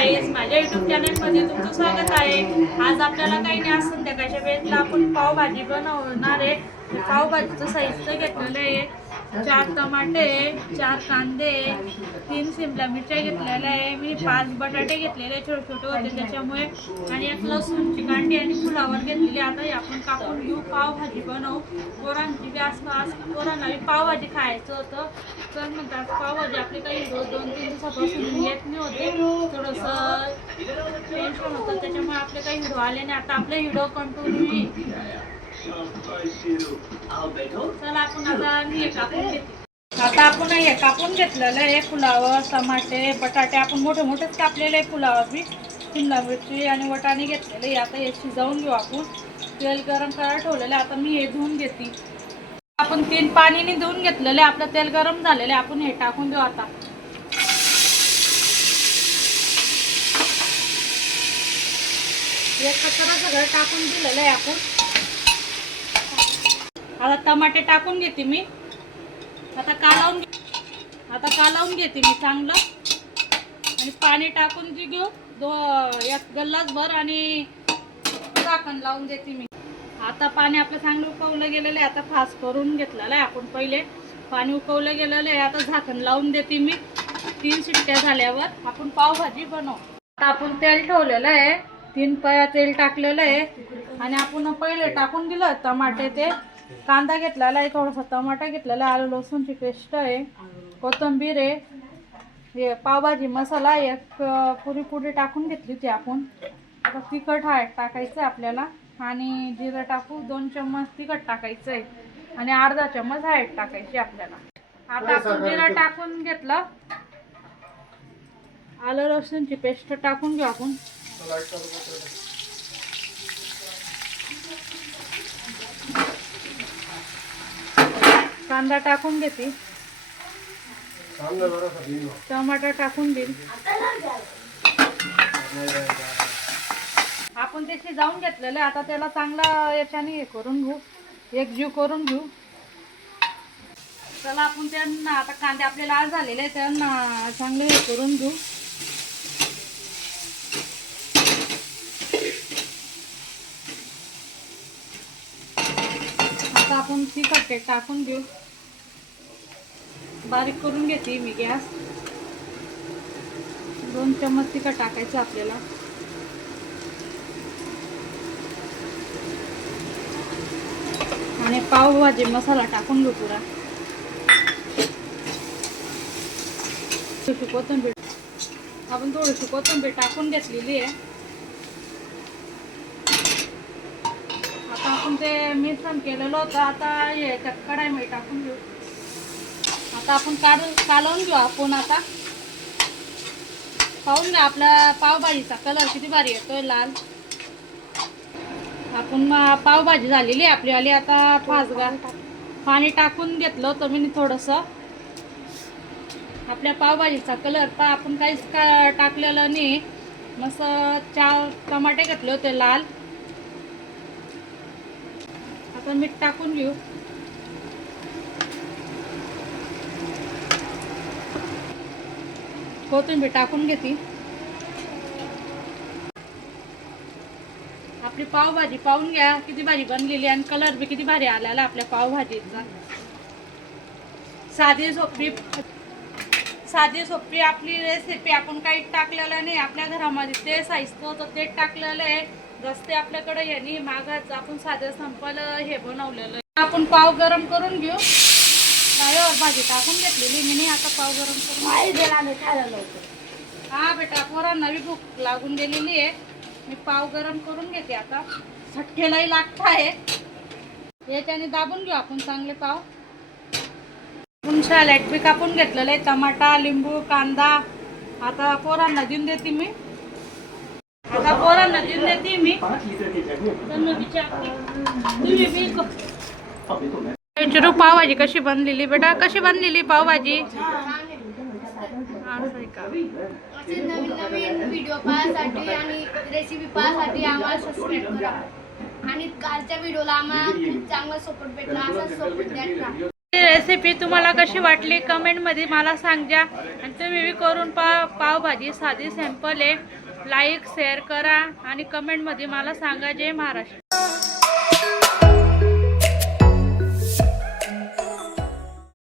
Guys, माझ्या YouTube चॅनलमध्ये तुमचं स्वागत आहे। आज आपल्याला काही नाही, आज संध्याकाळच्या वेळेला आपण पावभाजी बनवणार आहे। पावभाजीचं साहित्य घेतलेलं आहे 4 टमाटे, 4 कांदे, 3 शिमला मिरच्या घेतलेल्या आहे मी, 5 बटाटे घेतलेले छोटे छोटे होते त्याच्यामुळे, आणि 1 लसूणची कांडी आणि फुलावर घेतलेली। आता हे आपण कापून घेऊ, पावभाजी बनवू। पोरांची आसपास पोरांना पावभाजी खायचं होतं, तर म्हणतात पावभाजी आपली काही 2-3 दिवसापासून येत नाही होते, थोडंसं टेन्शन होतं त्याच्यामुळे आपले काही व्हिडिओ आले नाही। आता आपले व्हिडिओ कंटिन्यू चला आपण आता हे कापून घेते। आता आपण हे कापून घेतलेलं आहे फुलावर, टमाटे, बटाटे आपण मोठे मोठेच कापलेले आहे, फुलावर बी शिमला मिरची आणि वटाणे घेतलेले। आता हे शिजवून घेऊ आपण, तेल गरम करायला ठेवलेलं। आता मी हे धुवून घेते, आपण 3 पाणीने धुवून घेतलेले। आपलं तेल गरम झालेलं आहे, आपण हे टाकून देऊ। आता एक कचरा सगळं टाकून दिलेलं आहे आपण। आता टमाटे टाकून घेते मी, आता कालवून घेते मी चांगलं, आणि पाणी टाकून घेऊ 1 गल्लास भर, आणि झाकण लावून देते मी। आता पाणी आपलं चांगलं उकळलं गेलेलं आहे, आता फास करून घेतलेलं आहे आपण, पहिले पाणी उकळलं गेलेलं आहे। आता झाकण लावून देते मी, 3 शिट्ट्या झाल्यावर आपण पावभाजी बनवू। आता आपण तेल ठेवलेलं आहे, 3 पळ्या तेल टाकलेलं आहे, आणि आपण पहिले टाकून दिलं टमाटे, ते कांदा घेतलेला आहे, थोडासा टमाटा घेतलेला आहे, आलं लसूणची पेस्ट आहे, कोथिंबीर आहे, हे पावभाजी मसाला 1 पुडी टाकून घेतली होती आपण। आता तिखट टाकायचं आपल्याला, आणि जिरं टाकू 2 चम्मच तिखट टाकायचं आहे, आणि अर्धा चम्मच हळद टाकायची आपल्याला। आता आपण जिरं टाकून घेतलं, आलं लसूणची पेस्ट टाकून घेऊ आपण, कांदा टाकून घेते, टमाटर टाकून देईल, आपण ते शिजवून घेतलेलं। आता त्याला चांगला याच्याने हे करून घेऊ, एकजीव करून घेऊ। चला आपण त्यांना, आता कांदे आपले लाल झालेले त्यांना चांगले हे करून घेऊ। आता आपण तिखट टाकून घेऊ, बारीक करून घेते मी गॅस, 2 चम्मच तिखट टाकायचं आपल्याला, आणि पावभाजी मसाला टाकून घेऊ पुरा, कोथिंबीर आपण थोडीशी कोथिंबीर टाकून घेतलेली आहे। आता आपण ते मिश्रण केलेलं होतं, आता हे कढाईमध्ये टाकून घेऊ। आता आपण कालवून घेऊ आपण। आता पाहून घ्या आपला पावभाजीचा कलर किती भारी येतोय, लाल। आपण पावभाजी झालेली आपली आली। आता पाणी टाकून घेतलं होतं मी थोडंसं, आपल्या पावभाजीचा कलर तर आपण काहीच टाकलेलं नाही, मस्त 4 टमाटे घेतले होते लाल। आता मीठ टाकून घेऊ, कोथिंबीर टाकून घेते। आपली पावभाजी पाहून घ्या किती भारी बनलेली, आणि कलर बी किती भारी आलेला आपल्या पावभाजीचा। साधी सोपी आपली रेसिपी, आपण काही टाकलेलं नाही, आपल्या घरामध्ये ते साहित्य होतं ते टाकलेलं आहे, रस्ते आपल्याकडे हे नाही मागायचं, आपण साधं संपल हे बनवलेलं आहे। आपण पाव गरम करून घेऊ, पावावर भाजी टाकून घेतलेली मी, आता पाव गरम करून खायला लावतो। हा बेटा, पोरांना बी भूक लागून गेलेली आहे, मी पाव गरम करून घेते। आता झटकेलाही लागत आहे, याच्याने दाबून घेऊ आपण चांगले पाव। आपण सॅलड बी कापून घेतलेलं आहे, टमाटा, लिंबू, कांदा। आता पोरांना देऊन देते मी, विचारू पावभाजी कशी बनलेली बेटा, कशी बनलेली पावभाजी? नवीन नवीन व्हिडिओ पाहण्यासाठी आणि रेसिपी पाहण्यासाठी आम्हाला सबस्क्राइब करा, आणि कालच्या व्हिडिओला आम्हाला खूप चांगला सपोर्ट भेटला, असा सपोर्ट द्या। रेसिपी तुम्हाला कशी वाटली कमेंटमध्ये मला सांगा आणि तुम्ही बी करून पावभाजी साधी सिंपल आहे. लाईक शेअर करा आणि कमेंटमध्ये मला सांगा. जय महाराष्ट्र.